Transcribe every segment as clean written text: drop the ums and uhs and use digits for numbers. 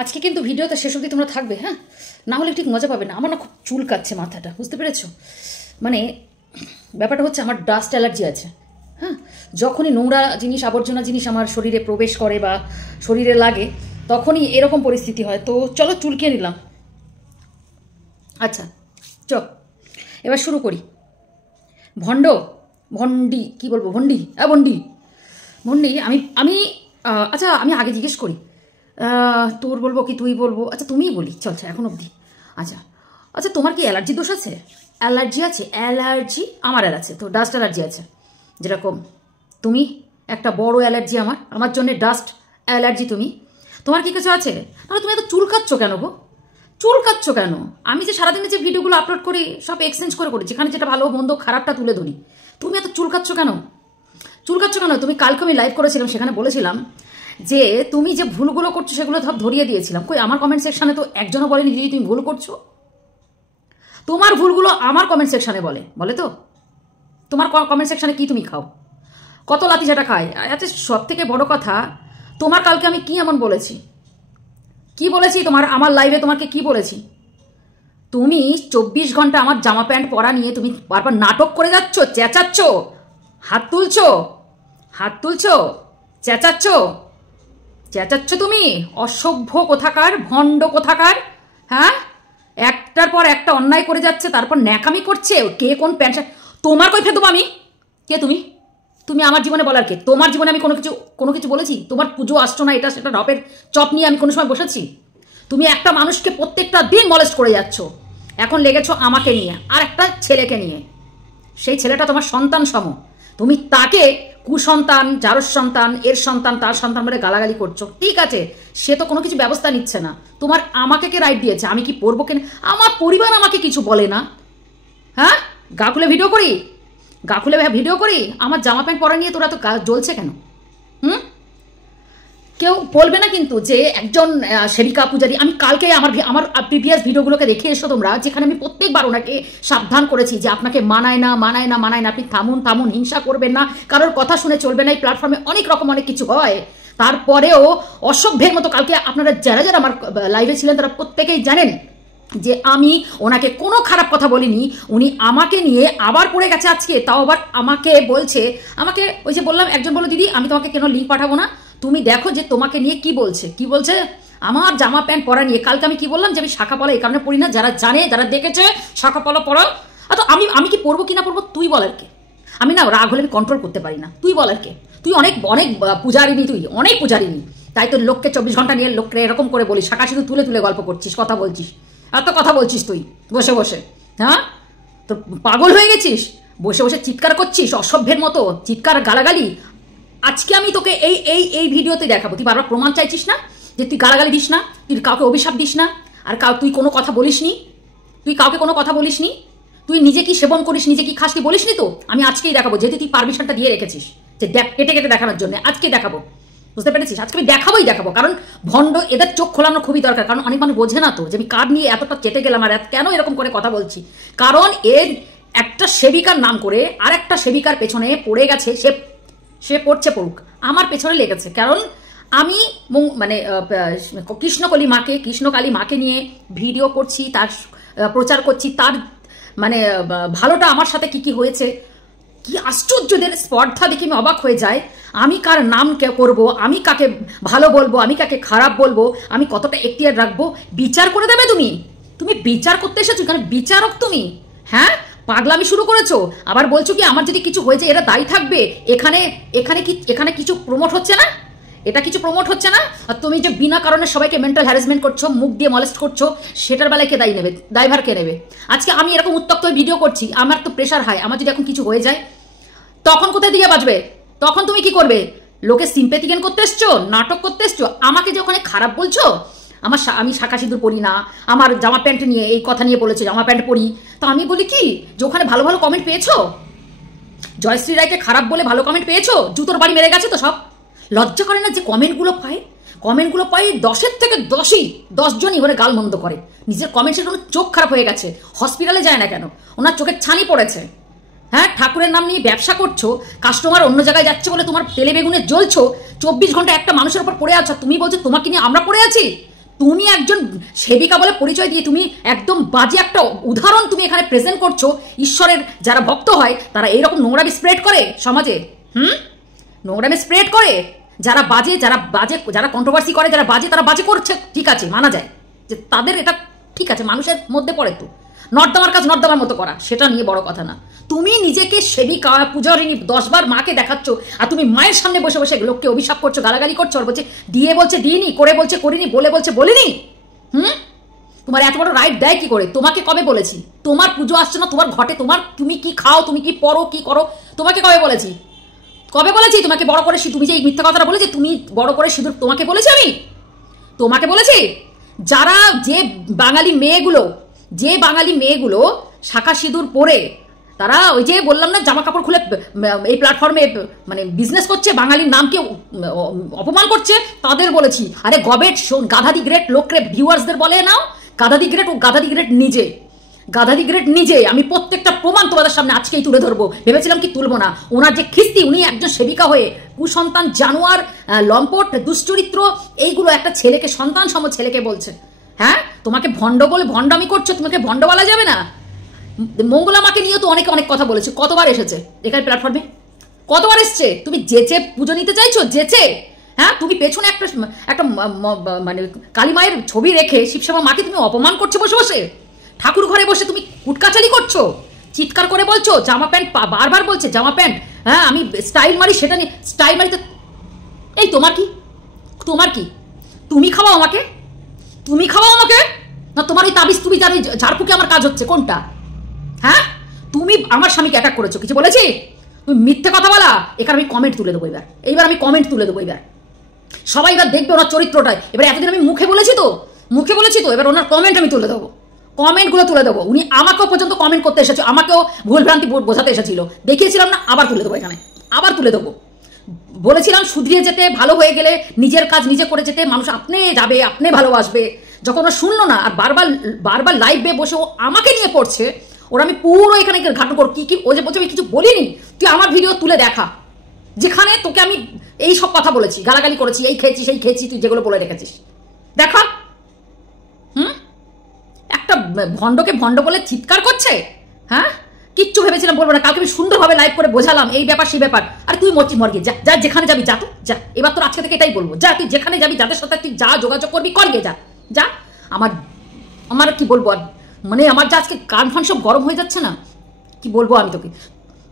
আজকে কিন্তু ভিডিওতে শেষ অবধি তোমরা থাকবে, হ্যাঁ, না হলে ঠিক মজা পাবে না। আমার না খুব চুলকাচ্ছে মাথাটা, বুঝতে পেরেছো? মানে ব্যাপারটা হচ্ছে আমার ডাস্ট অ্যালার্জি আছে। হ্যাঁ, যখনই নোংরা জিনিস আবর্জনা জিনিস আমার শরীরে প্রবেশ করে বা শরীরে লাগে তখনই এরকম পরিস্থিতি হয়। তো চলো চুলকিয়ে নিলাম। আচ্ছা এবার শুরু করি। ভন্ডি কি বলবো, ভন্ডি ভন্ডি আমি আচ্ছা আমি আগে জিজ্ঞেস করি, তোর বলবো কি তুই বলবো? আচ্ছা তুমিই বলি, চলছে এখন অবধি। আচ্ছা তোমার কি অ্যালার্জি দোষ আছে? অ্যালার্জি আছে? অ্যালার্জি আমার আছে, তো ডাস্ট অ্যালার্জি আছে। যেরকম তুমি একটা বড় অ্যালার্জি, আমার জন্য ডাস্ট অ্যালার্জি। তোমার কি কিছু আছে? তাহলে তুমি এত চুলকাচ্ছ কেন গো? চুলকাচ্ছ কেন? আমি যে সারাদিনে যে ভিডিওগুলো আপলোড করি সব এক্সচেঞ্জ করে যেখানে যেটা ভালো মন্দ খারাপটা তুলে ধরি, তুমি এত চুলকাচ্ছ কেন? তুমি কালকে আমি লাইভ করেছিলাম, সেখানে বলেছিলাম যে তুমি যে ভুলগুলো করছো সেগুলো সব ধরিয়ে দিয়েছিলাম। কই আমার কমেন্ট সেকশানে তো একজনও বলেনি দিদি তুমি ভুল করছো। তোমার ভুলগুলো আমার কমেন্ট সেকশানে বলে তো। তোমার কমেন্ট সেকশানে কি তুমি খাও? কত লাতি ঝাঁটা খায়? আচ্ছা সব থেকে বড় কথা, তোমার কালকে আমি কি এমন বলেছি? আমার লাইভে তোমাকে কি বলেছি? তুমি 24 ঘন্টা আমার জামা প্যান্ট পরা নিয়ে তুমি বারবার নাটক করে যাচ্ছ, চেঁচাচ্ছ, হাত তুলছো, চেঁচাচ্ছ তুমি। অসভ্য কোথাকার, ভণ্ড কোথাকার। হ্যাঁ, একটার পর একটা অন্যায় করে যাচ্ছে, তারপর ন্যাকামি করছে। কে কোন প্যান্ট? তোমার কই ফেলবো আমি? কে তুমি আমার জীবনে বলার কে? তোমার জীবনে আমি কোনো কিছু বলেছি? তোমার পুজো আসছো না, এটা সেটা ঢপের চপ নিয়ে আমি কোনো সময় বসেছি? তুমি একটা মানুষকে প্রত্যেকটা দিন মলেস্ট করে যাচ্ছ, এখন লেগেছো আমাকে নিয়ে আর একটা ছেলেকে নিয়ে। সেই ছেলেটা তোমার সন্তান সম, তুমি তাকে কুসন্তান, যার সন্তান, এর সন্তান, তার সন্তান বলে গালাগালি করছো। ঠিক আছে, সে তো কোনো কিছু ব্যবস্থা নিচ্ছে না। আমাকে কে রাইট দিয়েছে? আমি কি পড়বো কেন? আমার পরিবার আমাকে কিছু বলে না। হ্যাঁ, গা খুলে ভিডিও করি, আমার জামা প্যান্ট পরা নিয়ে তোরা তো জ্বলছে কেন? কেউ বলবে না কিন্তু যে একজন সেবিকা পূজারী। আমি কালকে আমার প্রিভিয়াস ভিডিওগুলোকে দেখে এসো তোমরা, যেখানে আমি প্রত্যেকবার ওনাকে সাবধান করেছি যে আপনাকে মানায় না, আপনি থামুন, হিংসা করবেন না, কারোর কথা শুনে চলবে না। এই প্ল্যাটফর্মে অনেক কিছু হয়, তারপরেও অসভ্যের মতো কালকে আপনারা যারা আমার লাইভে ছিলেন তারা প্রত্যেকেই জানেন যে আমি ওনাকে কোনো খারাপ কথা বলিনি। উনি আমাকে নিয়ে আবার পড়ে গেছে আজকে, তাও আবার আমাকে বলছে, ওই যে বললাম, একজন বলল দিদি আমি তোমাকে কেন লিঙ্ক পাঠাবো না, তুমি দেখো যে তোমাকে নিয়ে কি বলছে আমার জামা প্যান্ট পরা নিয়ে। কালকে আমি কি বললাম যে আমি শাখা পলা এই কারণে পড়ি না, যারা জানে, যারা দেখেছে শাখা পলা পরা। তো আমি কি পরবো কিনা পরবো তুই বলার কে? আমি না রাগ হলে আমি কন্ট্রোল করতে পারি না, তুই বলার কে? তুই অনেক পূজারিনী, অনেক পূজারিনী, তাই তো লোককে 24 ঘন্টা নিয়ে লোককে এরকম করে বলিস, শাখা শুধু তুলে গল্প করছিস, কথা বলছিস, এত কথা বলছিস তুই বসে। হ্যাঁ, তো পাগল হয়ে গেছিস, বসে চিৎকার করছিস অসভ্যের মতো, চিৎকার গালাগালি। আজকে আমি তোকে এই ভিডিওতে দেখাবো। তুই বারবার প্রমাণ চাইছিস না যে তুই গালাগালি দিস না, তুই কাউকে অভিশাপ দিস না, আর তুই কোনো কথা বলিসনি, তুই নিজে কি সেবন করিস, নিজে কি খাস, তুই বলিসনি তো। আমি আজকেই দেখাবো, যেহেতু তুই পারমিশনটা দিয়ে রেখেছিস যে কেটে দেখানোর জন্য, আজকেই দেখাবো। বুঝতে পেরেছিস? আজকে আমি দেখাবো, কারণ ভণ্ড এদের চোখ খোলানো খুবই দরকার। কারণ অনেক মানুষ বোঝে না তো যে আমি কার নিয়ে এতটা চেটে গেলাম আর কেন এরকম করে কথা বলছি। কারণ এর একটা সেবিকার নাম করে আর একটা সেবিকার পেছনে পড়ে গেছে, সে পড়ুক, আমার পেছনে লেগেছে। কারণ আমি কৃষ্ণকালী মাকে নিয়ে ভিডিও করছি, তার প্রচার করছি, তার ভালোটা আমার সাথে কি হয়েছে, কি আশ্চর্যদের স্পর্ধা দেখে আমি অবাক হয়ে যায়। আমি কার নাম করব, আমি কাকে ভালো বলবো, আমি কাকে খারাপ বলবো, আমি কতটা এখতিয়ার রাখবো, বিচার করে দেবে তুমি বিচার করতে এসেছো, কারণ বিচারক তুমি। হ্যাঁ, পাগলামি শুরু করেছো, আবার বলছো কি আমার যদি কিছু হয়েছে এরা দায়ী থাকবে। এখানে কিছু প্রমোট হচ্ছে না, এটা কিছু প্রমোট হচ্ছে না। আর তুমি যে বিনা কারণে সবাইকে মেন্টাল হ্যারাসমেন্ট করছো, মুখ দিয়ে মলেস্ট করছো, সেটার বেলায় কে দায়ভার কে নেবে? আজকে আমি এরকম উত্তপ্ত ভিডিও করছি, আমার তো প্রেশার হাই, আমার যদি এখন কিছু হয়ে যায় তখন কোথায় দিয়ে বাঁচবে? তখন তুমি কি করবে? লোকে সিম্প্যাথি গেইন করতে এসছো, নাটক করতে এসছো। আমাকে যে ওখানে খারাপ বলছো, আমি শাখা সিঁদুর পরি না, আমার জামা প্যান্ট নিয়ে এই কথা নিয়ে বলেছে, জামা প্যান্ট পরি, তো আমি বলি কি যে ওখানে ভালো কমেন্ট পেয়েছো, জয়শ্রী রায়কে খারাপ বলে ভালো কমেন্ট পেয়েছো, জুতোর বাড়ি মেরে গেছে তো সব। লজ্জা করে না যে কমেন্টগুলো পাই 10-এর থেকে 10 জনই ওরে গাল মন্দ করে, নিজের কমেন্টের জন্য চোখ খারাপ হয়ে গেছে, হসপিটালে যায় না কেন, ওনার চোখের ছানি পড়েছে। হ্যাঁ, ঠাকুরের নাম নিয়ে ব্যবসা করছো, কাস্টমার অন্য জায়গায় যাচ্ছে বলে তোমার তেলে বেগুনে জ্বলছো, 24 ঘন্টা একটা মানুষের উপর পড়ে আছো, তুমি বলছো তোমাকে নিয়ে আমরা পড়ে আছি। তুমি একজন সেবিকা বলে পরিচয় দিয়ে তুমি একদম বাজে একটা উদাহরণ তুমি এখানে প্রেজেন্ট করছো। ঈশ্বরের যারা ভক্ত হয় তারা এইরকম নোংরামি স্প্রেড করে সমাজে, নোংরামি স্প্রেড করে। যারা বাজে যারা কন্ট্রোভার্সি করে, যারা বাজে তারা বাজে করছে, ঠিক আছে, মানা যায় যে তাদের এটা ঠিক আছে, মানুষের মধ্যে পড়ে। তো নর্দমার কাজ নর্দমার মতো করা, সেটা নিয়ে বড় কথা না। তুমি নিজেকে সেবিকা পূজারিনী 10 বার মাকে দেখাচ্ছ, আর তুমি মায়ের সামনে বসে বসে লোককে অভিশাপ করছো, গালাগালি করছো, আর বলছে দিয়ে বলছে দিইনি, করে বলছে করিনি, বলে বলছে বলিনি। তোমার এত বড় রাইট দেয় কি করে? তোমাকে কবে বলেছি? তোমার পুজো আসছে না তোমার ঘটে, তুমি কি খাও, তুমি কি পড়ো, কি করো, তোমাকে কবে বলেছি? কবে বলেছি তোমাকে বড় করে? তুমি যে এই মিথ্যা কথাটা বলেছি, তুমি বড় করে সিঁদুর, তোমাকে বলেছি আমি? তোমাকে বলেছি? যারা যে বাঙালি মেয়েগুলো শাখা সিঁদুর পরে তারা ওই যে বললাম না জামা কাপড় খুলে এই প্ল্যাটফর্মে মানে বিজনেস করছে, বাঙালির নামকে অপমান করছে, তাদের বলেছি আরে গবেট গাধাদি গ্রেট লোকরে ভিউয়ার্সদের বলে নাও গাধাদি গ্রেট। ও গাধাদি গ্রেট নিজে। আমি প্রত্যেকটা প্রমাণ তোমাদের সামনে আজকেই তুলে ধরবো। ভেবেছিলাম কি তুলবো না। ওনার যে খিস্তি, উনি একজন সেবিকা হয়ে কুসন্তান, জানোয়ার, লম্পট, দুশ্চরিত্র, এইগুলো একটা ছেলেকে, সন্তান সম ছেলেকে বলছে। হ্যাঁ, তোমাকে ভণ্ড বলে ভণ্ডামি করছো, তোমাকে ভণ্ড বলা যাবে না। মঙ্গলা মাকে নিয়ে তো অনেকে অনেক কথা বলেছে। কতবার এসেছে এখানে প্ল্যাটফর্মে? কতবার এসছে? তুমি যেচে পুজো নিতে চাইছো, যেচে। হ্যাঁ, তুমি পেছনে একটা মানে কালী মায়ের ছবি রেখে শিবশ্যামা মাকে তুমি অপমান করছো বসে বসে। ঠাকুর ঘরে বসে তুমি কুটকাচালি করছো, চিৎকার করে বলছো জামা প্যান্ট, বারবার বলছে জামা প্যান্ট। হ্যাঁ, আমি স্টাইল মারি, সেটা নিয়ে স্টাইল মারিতে এই তোমার কি? তুমি খাওয়াও আমাকে না তোমার এই তাবিজ তুমি জানি ঝাড়ফুঁকে আমার কাজ হচ্ছে কোনটা? হ্যাঁ, তুমি আমার স্বামীকে অ্যাটাক করেছো, কিছু বলেছি? তুমি মিথ্যে কথা বলা। এখানে আমি কমেন্ট তুলে দেবো এইবার আমি কমেন্ট তুলে দেবো। সবাই এবার দেখবে ওনার চরিত্রটা। এবার এতদিন আমি মুখে বলেছি তো, এবার ওনার কমেন্ট আমি তুলে দেবো, কমেন্টগুলো তুলে দেবো। উনি আমাকেও পর্যন্ত কমেন্ট করতে এসেছে, আমাকেও ভুলভ্রান্তি বোঝাতে এসেছিল, দেখিয়েছিলাম না? আবার তুলে দেবো, এখানে আবার তুলে দেবো। বলেছিলাম শুধরিয়ে যেতে, ভালো হয়ে গেলে নিজের কাজ নিজে করে যেতে, মানুষ আপনি যাবে, আপনি ভালোবাসবে। যখন ও শুনলো না, আর বারবার লাইভে বসে ও আমাকে নিয়ে পড়ছে, ওরা আমি পুরো এখানে ঘাটু কর কি ও যে বলছে আমি কিছু বলিনি, তুই আমার ভিডিও তুলে দেখা, যেখানে তোকে আমি এই সব কথা বলেছি, গালাগালি করেছি, এই খেয়েছি সেই খেয়েছি, তুই যেগুলো বলে রেখেছিস দেখা। একটা ভণ্ডকে ভণ্ড বলে চিৎকার করছে। হ্যাঁ, কিচ্ছু ভেবেছিলাম বলবো না, কালকে আমি সুন্দরভাবে লাইভ করে বোঝালাম এই ব্যাপার সেই ব্যাপার। আর তুই মর্গে যা যেখানে যাবি, যা তো যা। এবার তোর আজকে থেকে এটাই বলবো, যা তুই যেখানে যাবি, যাদের সাথে তুই যা যোগাযোগ করবি কর গিয়ে যা। আমার কি বলবো আর, মানে আমার যা আজকে কান ফান সব গরম হয়ে যাচ্ছে না, কি বলবো আমি তোকে।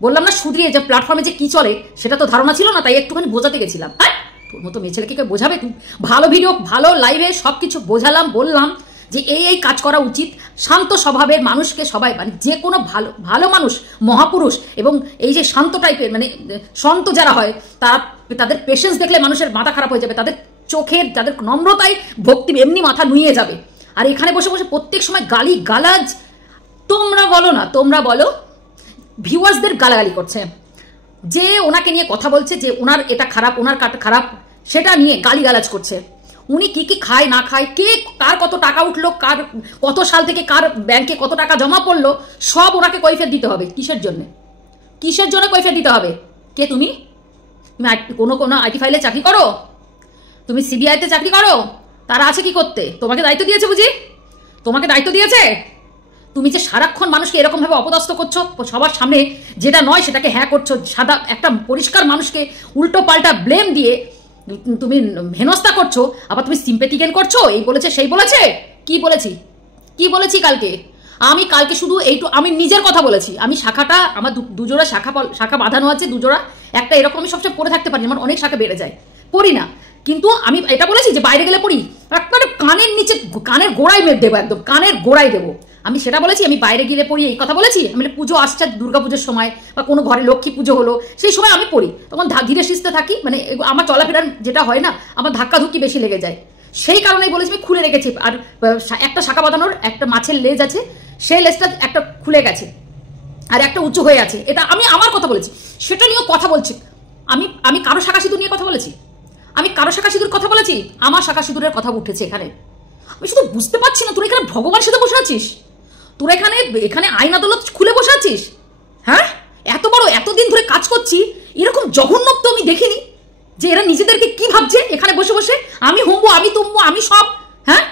বললাম না শুধরিয়ে যে প্ল্যাটফর্মে যে কি চলে সেটা তো ধারণা ছিল না, তাই একটুখানি বোঝাতে গেছিলাম। হ্যাঁ, তোর মতো মেয়ে ছেলেকে বোঝাবে? তুই ভালো ভিডিও, ভালো লাইভে সব কিছু বোঝালাম, বললাম যে এই কাজ করা উচিত। শান্ত স্বভাবের মানুষকে সবাই, মানে যে কোনো ভালো মানুষ, মহাপুরুষ এবং এই যে শান্ত টাইপের মানে সন্ত যারা হয়, তাদের পেশেন্স দেখলে মানুষের মাথা খারাপ হয়ে যাবে, তাদের নম্রতায় ভক্তি এমনি মাথা নুয়ে যাবে। আর এখানে বসে বসে প্রত্যেক সময় গালাজ, তোমরা বলো ভিউয়ার্সদের গালাগালি করছে, যে ওনাকে নিয়ে কথা বলছে যে ওনার এটা খারাপ, ওনার খারাপ, সেটা নিয়ে গালিগালাজ করছে। উনি কি খায় না খায়, কে কার কত টাকা উঠলো, কার কত সাল থেকে কার ব্যাংকে কত টাকা জমা পড়লো, সব ওনাকে কৈফিয়ত দিতে হবে। কিসের জন্য কৈফিয়ত দিতে হবে? কে তুমি কোনো আইটি ফাইলে চাকরি করো? তুমি সিবিআইতে চাকরি করো? তারা আছে কি করতে? তোমাকে দায়িত্ব দিয়েছে বুঝি? তুমি যে সারাক্ষণ মানুষকে এরকমভাবে অপদস্থ করছো সবার সামনে, যেটা নয় সেটাকে হ্যাঁ করছো, সাদা একটা পরিষ্কার মানুষকে উল্টো পাল্টা ব্লেম দিয়ে তুমি হেনস্থা করছো, আবার তুমি সিম্পেথি গেইন করছো, এই বলেছে সেই বলেছে। কি বলেছি কালকে শুধু আমি নিজের কথা বলেছি। আমি শাখাটা আমার দুজোড়া শাখা বাঁধানো আছে, দুজোড়া, একটা এরকম আমি সবসময় পরে থাকতে পারি, আমার অনেক শাখা বেড়ে যায়, পড়ি না। কিন্তু আমি এটা বলেছি যে বাইরে গেলে পড়ি, একবারে কানের নিচে, কানের গোড়ায় দেবো, একদম কানের গোড়ায় দেবো। আমি সেটা বলেছি, আমি বাইরে গেলে পড়ি, এই কথা বলেছি। আমি পুজো আসছে, দুর্গাপুজোর সময় বা কোনো ঘরে লক্ষ্মী পুজো হলো, সেই সময় আমি পড়ি, তখন ধীরে সুস্থে থাকি, মানে আমার চলাফেরার যেটা হয় না, আমার ধাক্কাধুক্কি বেশি লেগে যায়, সেই কারণেই বলেছি আমি খুলে রেখেছি। আর একটা শাখা বাঁধানোর একটা মাছের লেজ আছে, সেই লেজটা একটা খুলে গেছে আর একটা উঁচু হয়ে আছে, এটা আমি আমার কথা বলেছি, সেটা নিয়েও কথা বলছি। আমি কারো শাখা সিঁদুর নিয়ে কথা বলেছি? আমার শাখা সিঁদুরের কথা উঠেছে এখানে। আমি শুধু বুঝতে পারছি না, তোরা এখানে ভগবানের সাথে বসে আছিস, তোরা এখানে আইন আদালত খুলে বসে আছিস। হ্যাঁ, এতদিন ধরে কাজ করছি, এরকম জঘন্য তো আমি দেখিনি, যে এরা নিজেদেরকে কি ভাবছে এখানে বসে বসে, আমি হুমবো, আমি তুমবো, আমি সব। হ্যাঁ,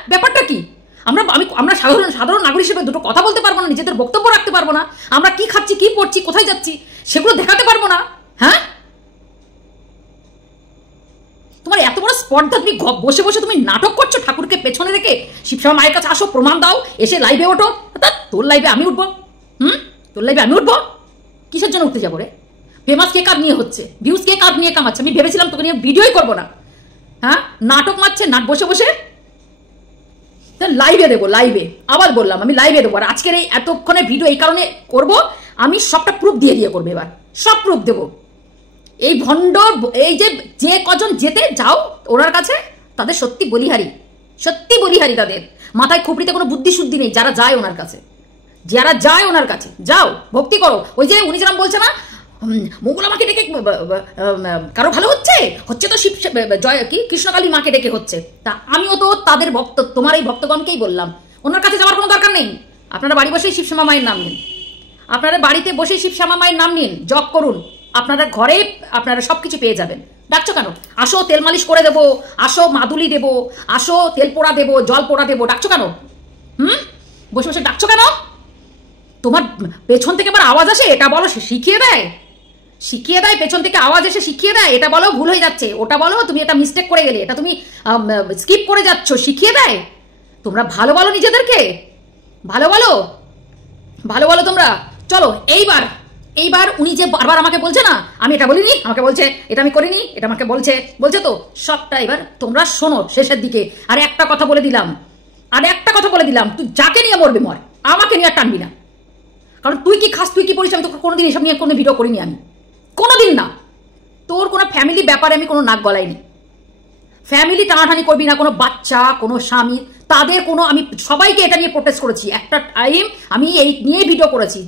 সাধারণ সাধারণ নাগরিক হিসেবে দুটো কথা বলতে পারবো না, নিজেদের বক্তব্য রাখতে পারবো না, আমরা কি খাচ্ছি, কি পড়ছি, কোথায় যাচ্ছি সেগুলো দেখাতে পারবো না? হ্যাঁ, তোমার এত বড় স্পর্ধা, তুমি বসে বসে তুমি নাটক করছো ঠাকুরকে পেছনে রেখে। শিবশ্যামা মায়ের কাছে আসো, প্রমাণ দাও, এসে লাইভে ওঠো। তোর লাইভে আমি উঠবো? তোর লাইভে আমি উঠবো? কিসের জন্য উঠতে যাবো রে? ফেমাস কে কার নিয়ে হচ্ছে, ভিউজ কে কার নিয়ে কামাচ্ছে? আমি ভেবেছিলাম তোকে নিয়ে ভিডিওই করবো না। হ্যাঁ, নাটক মারছে নাট বসে বসে। লাইভে দেবো, লাইভে আবার বললাম আমি লাইভে দেবো। আর আজকের এই এতক্ষণের ভিডিও এই কারণে করবো, আমি সবটা প্রুফ দিয়ে দিয়ে করবো, এবার সব প্রুফ দেবো। এই ভণ্ড, এই যে কজন যেতে যাও ওনার কাছে, তাদের সত্যি বলিহারি, সত্যি বলিহারি। তাদের মাথায় খুপড়িতে কোনো বুদ্ধি শুদ্ধি নেই। যারা যায় ওনার কাছে, যারা যায় ওনার কাছে, যাও ভক্তি করো। ওই যে উনি যেরকম বলছে না, মোগল আমাকে ডেকে কারো ভালো হচ্ছে হচ্ছে তো শিব জয় কি কৃষ্ণকালী মাকে ডেকে হচ্ছে। তা আমিও তো তাদের ভক্ত, তোমার এই ভক্তগণকেই বললাম ওনার কাছে যাওয়ার কোনো দরকার নেই। আপনারা বাড়ি বসেই শিবশ্যামা মায়ের নাম নিন, আপনারা বাড়িতে বসেই শিবশ্যামা মায়ের নাম নিন, জপ করুন, আপনারা ঘরে আপনারা সবকিছু পেয়ে যাবেন। ডাকছো কেন? আসো তেল মালিশ করে দেবো, আসো মাদুলি দেবো, আসো তেল পোড়া দেবো, জল পোড়া দেবো। ডাকছো কেন? বসে বসে ডাকছো কেন? তোমার পেছন থেকে আবার আওয়াজ আসে, এটা বলো, শিখিয়ে দেয়, শিখিয়ে দেয়, পেছন থেকে আওয়াজ এসে শিখিয়ে দেয়, এটা বলো ভুল হয়ে যাচ্ছে, ওটা বলো তুমি এটা মিস্টেক করে গেলে, এটা তুমি স্কিপ করে যাচ্ছ, শিখিয়ে দেয়। তোমরা ভালো বলো নিজেদেরকে, ভালো বলো, ভালো বলো তোমরা। চলো এইবার উনি যে বারবার আমাকে বলছে না আমি এটা বলিনি, আমাকে বলছে এটা আমি করিনি, এটা আমাকে বলছে তো সবটা এবার তোমরা শোনো শেষের দিকে। আর একটা কথা বলে দিলাম, তুই যাকে নিয়ে মরবে মর, আমাকে নিয়ে আর টানবি না। কারণ তুই কি খাস, তুই কি পড়িস, আমি তো কোনোদিন এসব নিয়ে কোনো ভিডিও করিনি, আমি কোনোদিন না। তোর কোনো ফ্যামিলি ব্যাপারে আমি কোনো নাক গলাইনি। ফ্যামিলি টানাটানি করবি না, কোনো বাচ্চা, কোনো স্বামী, তাদের কোনো, আমি সবাইকে এটা নিয়ে প্রোটেস্ট করেছি। একটা টাইম আমি এই নিয়ে ভিডিও করেছি,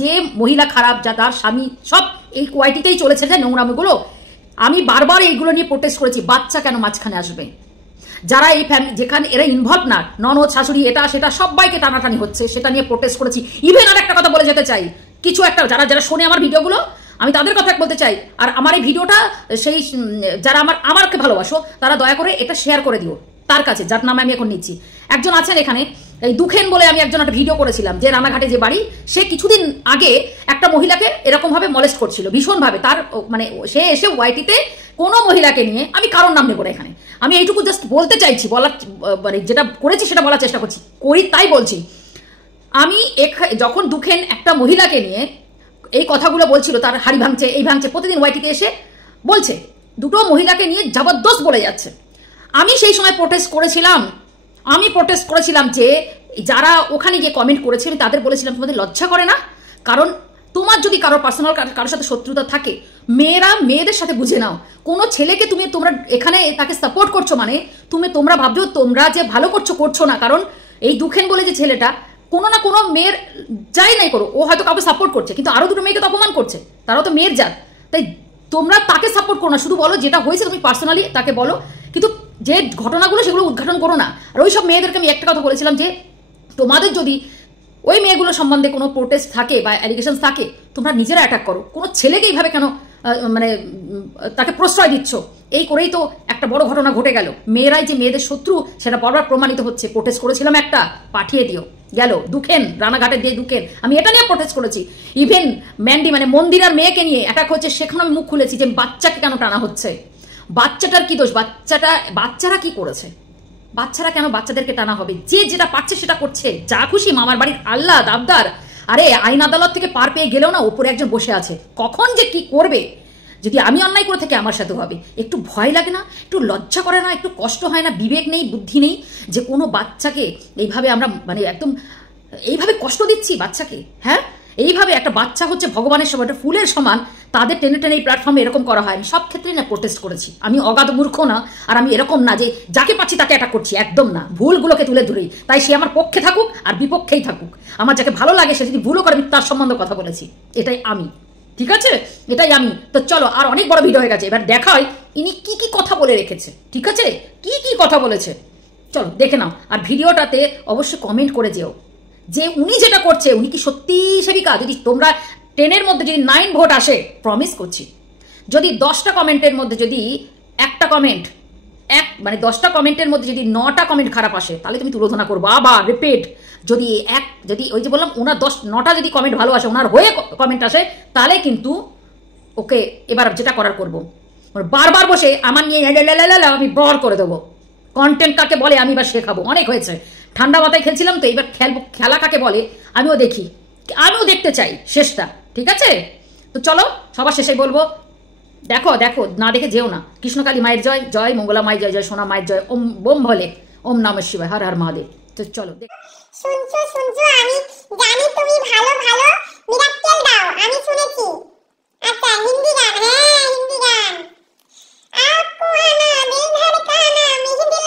যে মহিলা খারাপ, যা তার স্বামী, সব এই কোয়ালিটিতেই চলেছে যে নোংরামিগুলো, আমি বারবার এইগুলো নিয়ে প্রোটেস্ট করেছি। বাচ্চা কেন মাঝখানে আসবে? যারা এই ফ্যামিলি যেখানে এরা ইনভলভ না, ননদ শাশুড়ি এটা সেটা সবাইকে টানাটানি হচ্ছে, সেটা নিয়ে প্রোটেস্ট করেছি। ইভেন আর একটা কথা বলে যেতে চাই, কিছু একটা যারা শোনে আমার ভিডিওগুলো, আমি তাদের কথা বলতে চাই। আর আমার এই ভিডিওটা সেই যারা আমাকে ভালোবাসো, তারা দয়া করে এটা শেয়ার করে দিও তার কাছে, যার নামে আমি এখন নিচ্ছি। একজন আছেন এখানে, এই দুখেন বলে আমি একজন একটা ভিডিও করেছিলাম, যে রানাঘাটে যে বাড়ি, সে কিছুদিন আগে একটা মহিলাকে এরকমভাবে মলেস্ট করছিল ভীষণভাবে। তার মানে সে এসে ওয়াইটিতে কোনো মহিলাকে নিয়ে, আমি কারোর নাম নেব না এখানে, আমি এইটুকু জাস্ট বলতে চাইছি, বলার মানে যেটা করেছি সেটা বলার চেষ্টা করি তাই বলছি। আমি যখন দুখেন একটা মহিলাকে নিয়ে এই কথাগুলো বলছিল, তার হাড়ি ভাঙছে, এই ভাঙছে, প্রতিদিন ওয়াইটিতে এসে বলছে, দুটো মহিলাকে নিয়ে জবরদস্ত বলে যাচ্ছে। আমি সেই সময় প্রোটেস্ট করেছিলাম যে যারা ওখানে গিয়ে কমেন্ট করেছে, আমি তাদের বলেছিলাম তোমাদের লজ্জা করে না? কারণ তোমার যদি কারোর পার্সোনাল কারোর সাথে শত্রুতা থাকে, মেয়েদের সাথে বুঝে নাও। কোনো ছেলেকে তোমরা এখানে তাকে সাপোর্ট করছো, মানে তোমরা ভাবছো তোমরা যে ভালো করছো না। কারণ এই দুখেন বলে যে ছেলেটা, কোনো না কোনো মেয়ের যাই নাই করো, ও হয়তো কাউকে সাপোর্ট করছে, কিন্তু আরো দুটো মেয়েকে তো অপমান করছে, তারাও তো মেয়ের জাত। তাই তোমরা তাকে সাপোর্ট করো না, শুধু বলো যেটা হয়েছে তুমি পার্সোনালি তাকে বলো, কিন্তু যে ঘটনাগুলো সেগুলো উদ্ঘাটন করো না। আর ওই সব মেয়েদেরকে আমি একটা কথা বলেছিলাম যে তোমাদের যদি ওই মেয়েগুলো সম্বন্ধে কোনো প্রোটেস্ট থাকে বা অ্যালিগেশন থাকে, তোমরা নিজেরা অ্যাটাক করো। কোনো ছেলেকে এইভাবে কেন মানে তাকে প্রশ্রয় দিচ্ছ? এই করেই তো একটা বড় ঘটনা ঘটে গেল। মেয়েরাই যে মেয়েদের শত্রু সেটা বারবার প্রমাণিত হচ্ছে। প্রোটেস্ট করেছিলাম, একটা পাঠিয়ে দিও গেল দুখেন, রানাঘাটে দিয়ে দুখেন, আমি এটা নিয়ে প্রোটেস্ট করেছি। ইভেন ম্যান্ডি মানে মন্দিরার মেয়েকে নিয়ে অ্যাটাক হচ্ছে, সেখানে আমি মুখ খুলেছি যে বাচ্চাকে কেন টানা হচ্ছে, বাচ্চাটার কি দোষ, বাচ্চারা কি করেছে, বাচ্চারা কেন বাচ্চাদেরকে টানা হবে? যে যেটা পাচ্ছে সেটা করছে, যা খুশি মামার বাড়ির আল্লাহ আবদার। আরে আইন আদালত থেকে পার পেয়ে গেলেও না, ওপরে একজন বসে আছে, কখন যে কি করবে। যদি আমি অন্যায় করে থাকি আমার সাথে হবে, একটু ভয় লাগে না, একটু লজ্জা করে না, একটু কষ্ট হয় না, বিবেক নেই, বুদ্ধি নেই যে কোনো বাচ্চাকে এইভাবে আমরা মানে একদম এইভাবে কষ্ট দিচ্ছি বাচ্চাকে? হ্যাঁ, এইভাবে একটা বাচ্চা হচ্ছে ভগবানের সমান, একটা ফুলের সমান, তাদের টেনে টেনে এই প্ল্যাটফর্মে এরকম করা হয়। আমি সব ক্ষেত্রেই না প্রোটেস্ট করেছি, আমি অগাধ মূর্খ না, আর আমি এরকম না যে যাকে পাচ্ছি তাকে অ্যাটাক করছি, একদম না। ভুলগুলোকে তুলে ধরেই, তাই সে আমার পক্ষে থাকুক আর বিপক্ষেই থাকুক, আমার যাকে ভালো লাগে সে যদি ভুলও করে আমি তার সম্বন্ধে কথা বলেছি, এটাই আমি, ঠিক আছে, এটাই আমি। তো চলো, আর অনেক বড় ভিডিও হয়ে গেছে, এবার দেখা হয় ইনি কি কি কথা বলে রেখেছে, ঠিক আছে, কি কি কথা বলেছে, চলো দেখে নাও। আর ভিডিওটাতে অবশ্যই কমেন্ট করে যেও যে উনি যেটা করছে উনি কি সত্যি সেবিকা। যদি তোমরা 10-এর মধ্যে যদি 9 ভোট আসে, প্রমিস করছি, যদি 10টা কমেন্টের মধ্যে যদি একটা কমেন্ট মানে 10টা কমেন্টের মধ্যে যদি 9টা কমেন্ট খারাপ আসে তাহলে তুমি তুলোধনা করবো আবার রিপিট। যদি ওই যে বললাম ওনার 9টা যদি কমেন্ট ভালো আসে, ওনার হয়ে কমেন্ট আসে, তাহলে কিন্তু ওকে এবার যেটা করার করবো, বারবার বসে আমার নিয়ে আমি বর করে দেবো। কন্টেন্ট কাকে বলে আমি এবার শেখাবো, অনেক হয়েছে, ঠান্ডা মাথায় খেলছিলাম তো, এবার খেলা কাকে বলে আমিও দেখি, আমিও দেখতে চাই শেষটা, ঠিক আছে? তো চলো সবার শেষে বলবো, দেখো দেখো না দেখে যেও না। কৃষ্ণকালী মায়ের জয়, জয় মঙ্গলা মায়ের জয়, জয় সোনা মায়ের জয়, ওম বোম ভলে, ওম নমঃ শিবায়, হর হর মহাদেব। তো চলো শুনছো আমি জানি তুমি ভালো ভালো মিরাক্কেল দাও, আমি শুনেছি। আচ্ছা হিন্দি গান, হ্যাঁ হিন্দি গান। आपको आना दिल धड़काना, मेहंदी